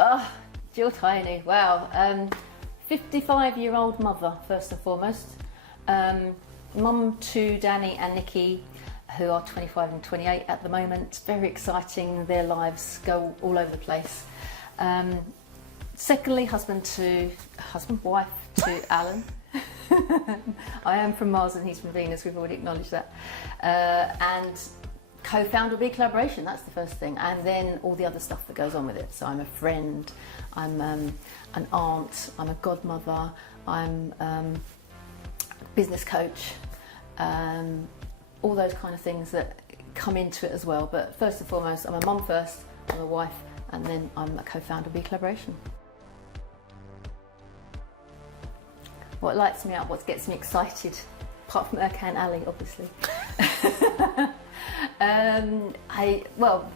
Oh, Gill Tiney, wow. 55-year-old mother, first and foremost. Mum to Danny and Nikki, who are 25 and 28 at the moment. Very exciting, their lives go all over the place. Secondly, wife to Alan. I am from Mars and he's from Venus, we've already acknowledged that. And co-founder of BeCollaboration, that's the first thing. And then all the other stuff that goes on with it. So I'm a friend, I'm an aunt, I'm a godmother, I'm a business coach, all those kind of things that come into it as well. But first and foremost, I'm a mum first, I'm a wife, and then I'm a co-founder of BeCollaboration. What lights me up, what gets me excited, apart from Erkan Ali, obviously. Well,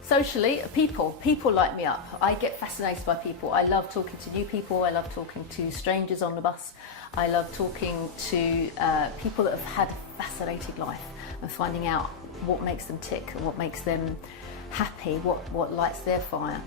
socially, people light me up. I get fascinated by people. I love talking to new people. I love talking to strangers on the bus. I love talking to people that have had a fascinating life and finding out what makes them tick, what makes them happy, what lights their fire.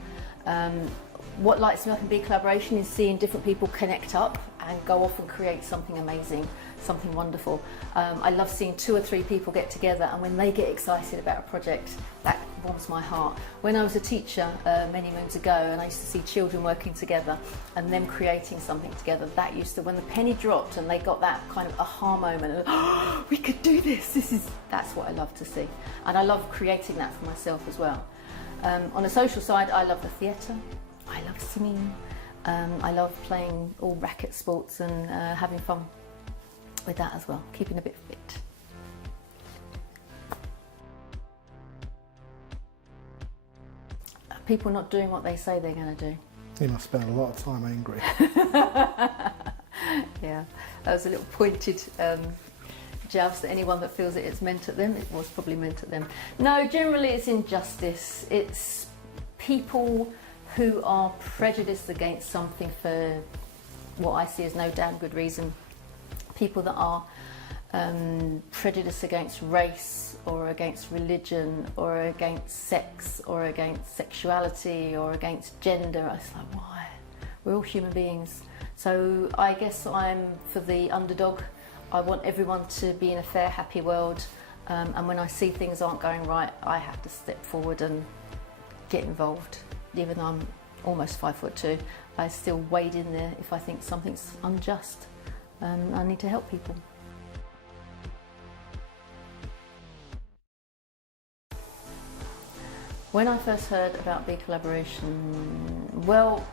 What lights me up in BeCollaboration is seeing different people connect up and go off and create something amazing, something wonderful. I love seeing 2 or 3 people get together, and when they get excited about a project, that warms my heart. When I was a teacher many moons ago, and I used to see children working together and them creating something together, that used to, when the penny dropped and they got that kind of aha moment, oh, we could do this, that's what I love to see. And I love creating that for myself as well. On the social side, I love the theatre. I love singing, I love playing all racket sports and having fun with that as well, keeping a bit fit. People not doing what they say they're going to do. You must spend a lot of time angry. Yeah, that was a little pointed joust at anyone that feels that it's meant at them. It was probably meant at them. No, generally it's injustice. It's people who are prejudiced against something for what I see as no damn good reason. People that are prejudiced against race or against religion or against sex or against sexuality or against gender. It's like, why? We're all human beings. So I guess I'm for the underdog. I want everyone to be in a fair, happy world. And when I see things aren't going right, I have to step forward and get involved. Even though I'm almost 5'2", I still wade in there if I think something's unjust. I need to help people. When I first heard about BeCollaboration, well,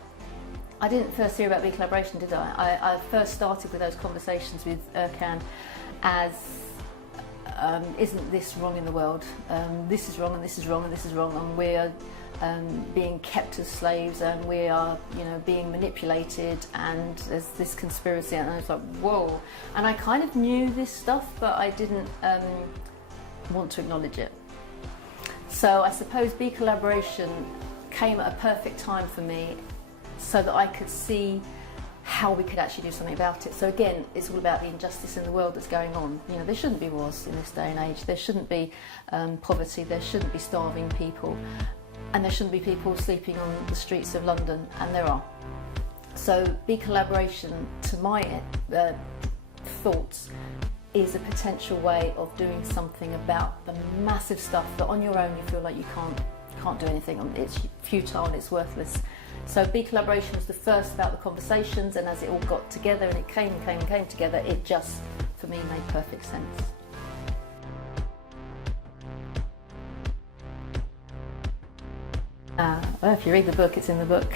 I didn't first hear about BeCollaboration, did I? I first started with those conversations with Erkan as isn't this wrong in the world? This is wrong and this is wrong and this is wrong, and we're being kept as slaves, and we are, being manipulated, and there's this conspiracy. And I was like, whoa. And I kind of knew this stuff, but I didn't want to acknowledge it. So I suppose BeCollaboration came at a perfect time for me so that I could see how we could actually do something about it. So again, it's all about the injustice in the world that's going on. There shouldn't be wars in this day and age. There shouldn't be poverty. There shouldn't be starving people. And there shouldn't be people sleeping on the streets of London, and there are. So BeCollaboration, to my thoughts, is a potential way of doing something about the massive stuff that on your own you feel like you can't do anything on. It's futile and it's worthless. So BeCollaboration was the first about the conversations, and as it all got together and it came together, it just, for me, made perfect sense. Well, if you read the book, it's in the book.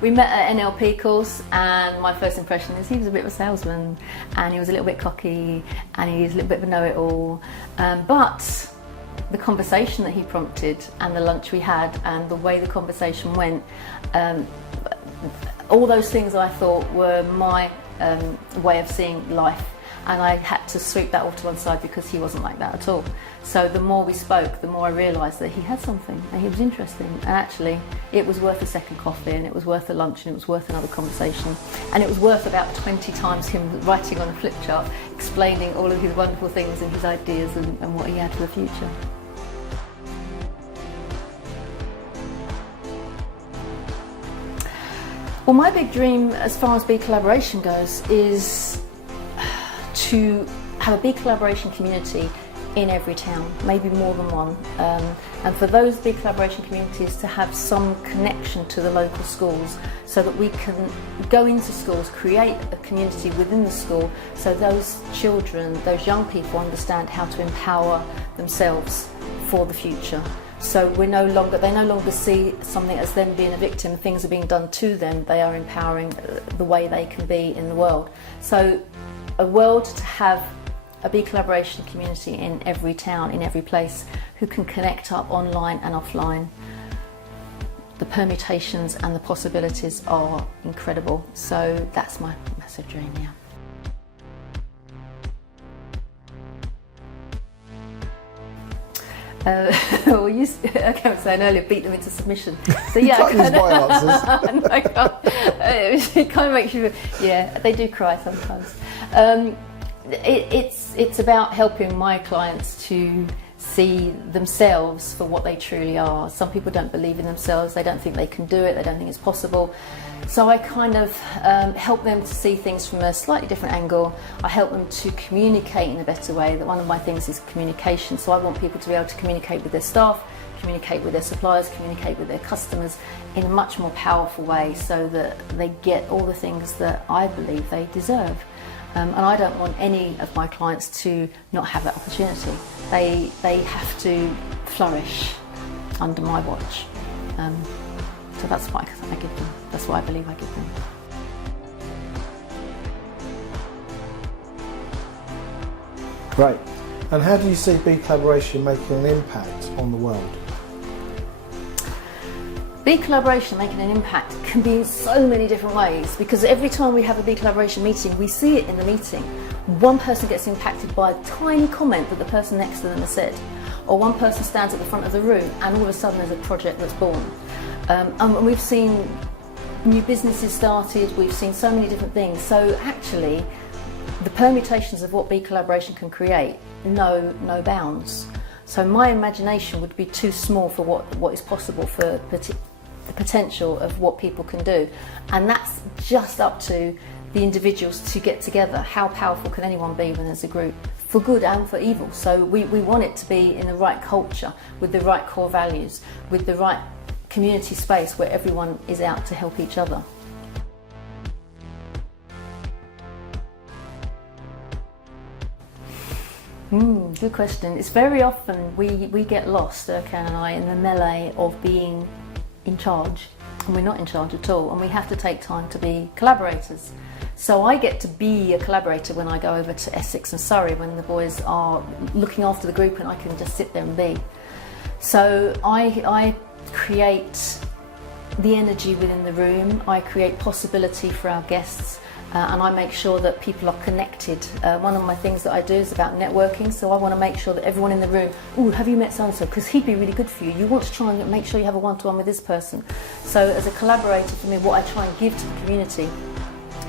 We met at an NLP course, and my first impression is he was a bit of a salesman, and he was a little bit cocky, and he was a little bit of a know-it-all. But the conversation that he prompted, and the lunch we had, and the way the conversation went, all those things I thought were my way of seeing life. And I had to sweep that off to one side because he wasn't like that at all. So the more we spoke, the more I realised that he had something and he was interesting. And actually, it was worth a second coffee, and it was worth a lunch, and it was worth another conversation. And it was worth about 20 times him writing on a flip chart, explaining all of his wonderful things and his ideas and what he had for the future. Well, my big dream as far as BeCollaboration goes is to have a BeCollaboration community in every town, maybe more than one, and for those BeCollaboration communities to have some connection to the local schools, so that we can go into schools, create a community within the school, so those children, those young people understand how to empower themselves for the future. So they no longer see something as them being a victim, things are being done to them, they are empowering the way they can be in the world. So a world to have a BeCollaboration community in every town, in every place, who can connect up online and offline. The permutations and the possibilities are incredible. So that's my massive dream, yeah. Well, I was saying earlier, beat them into submission. So yeah, can't use my answers. I can't. It kind of makes you, yeah, they do cry sometimes. It's about helping my clients to see themselves for what they truly are. Some people don't believe in themselves, they don't think they can do it, they don't think it's possible. So I kind of help them to see things from a slightly different angle. I help them to communicate in a better way. That one of my things is communication. So I want people to be able to communicate with their staff, communicate with their suppliers, communicate with their customers in a much more powerful way, so that they get all the things that I believe they deserve. And I don't want any of my clients to not have that opportunity. They have to flourish under my watch. So that's what I give them. That's what I believe I give them. Great. And how do you see BeCollaboration making an impact on the world? BeCollaboration making an impact can be in so many different ways, because every time we have a BeCollaboration meeting, we see it in the meeting. One person gets impacted by a tiny comment that the person next to them has said, or one person stands at the front of the room and all of a sudden there's a project that's born. And we've seen new businesses started, we've seen so many different things. So actually, the permutations of what BeCollaboration can create know no bounds. So my imagination would be too small for what is possible, for the potential of what people can do. And that's just up to the individuals to get together. How powerful can anyone be when there's a group, for good and for evil? So we want it to be in the right culture, with the right core values, with the right community space where everyone is out to help each other. Good question. It's very often we get lost, Erkan and I, in the melee of being in charge, and we're not in charge at all, and we have to take time to be collaborators. So I get to be a collaborator when I go over to Essex and Surrey, when the boys are looking after the group and I can just sit there and be. So I create the energy within the room, I create possibility for our guests, and I make sure that people are connected. One of my things that I do is about networking, so I want to make sure that everyone in the room, ooh, have you met so-and-so? Because he'd be really good for you. You want to try and make sure you have a one-to-one with this person. So as a collaborator, for me, what I try and give to the community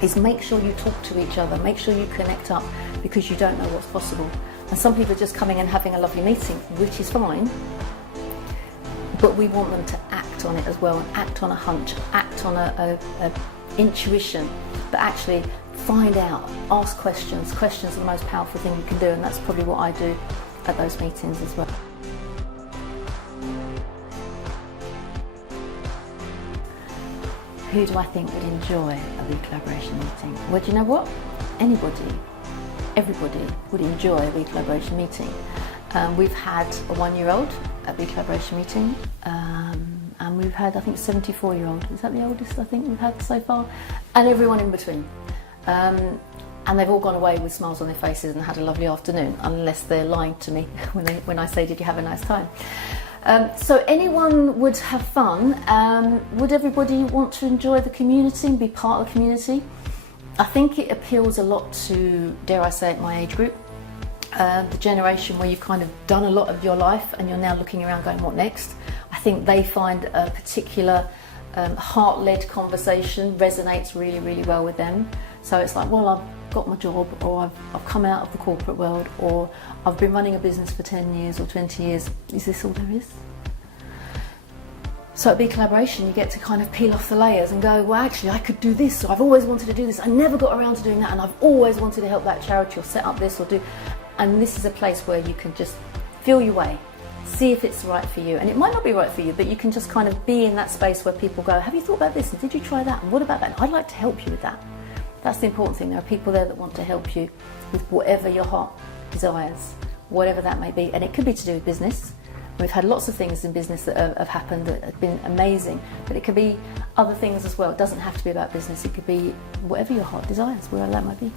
is make sure you talk to each other, make sure you connect up, because you don't know what's possible. And some people are just coming and having a lovely meeting, which is fine, but we want them to act on it as well, act on a hunch, act on a intuition, but actually find out, ask questions. Questions are the most powerful thing you can do, and that's probably what I do at those meetings as well. Who do I think would enjoy a BeCollaboration meeting? Well, do you know what? Anybody, everybody would enjoy a BeCollaboration meeting. We've had a 1-year-old at BeCollaboration meeting, and we've had, I think, 74-year-old. Is that the oldest I think we've had so far? And everyone in between. And they've all gone away with smiles on their faces and had a lovely afternoon, unless they're lying to me when I say, did you have a nice time? So anyone would have fun. Would everybody want to enjoy the community and be part of the community? I think it appeals a lot to, dare I say it, my age group. The generation where you've kind of done a lot of your life and you're now looking around going, what next? I think they find a particular heart-led conversation resonates really, really well with them. So it's like, well, I've got my job, or I've come out of the corporate world, or I've been running a business for 10 years or 20 years. Is this all there is? So at BeCollaboration, you get to kind of peel off the layers and go, well, actually, I could do this, or I've always wanted to do this, I never got around to doing that, and I've always wanted to help that charity or set up this or do. And this is a place where you can just feel your way, see if it's right for you. And it might not be right for you, but you can just kind of be in that space where people go, have you thought about this? And did you try that? And what about that? And I'd like to help you with that. That's the important thing. There are people there that want to help you with whatever your heart desires, whatever that may be. And it could be to do with business. We've had lots of things in business that have happened that have been amazing, but it could be other things as well. It doesn't have to be about business. It could be whatever your heart desires, wherever that might be.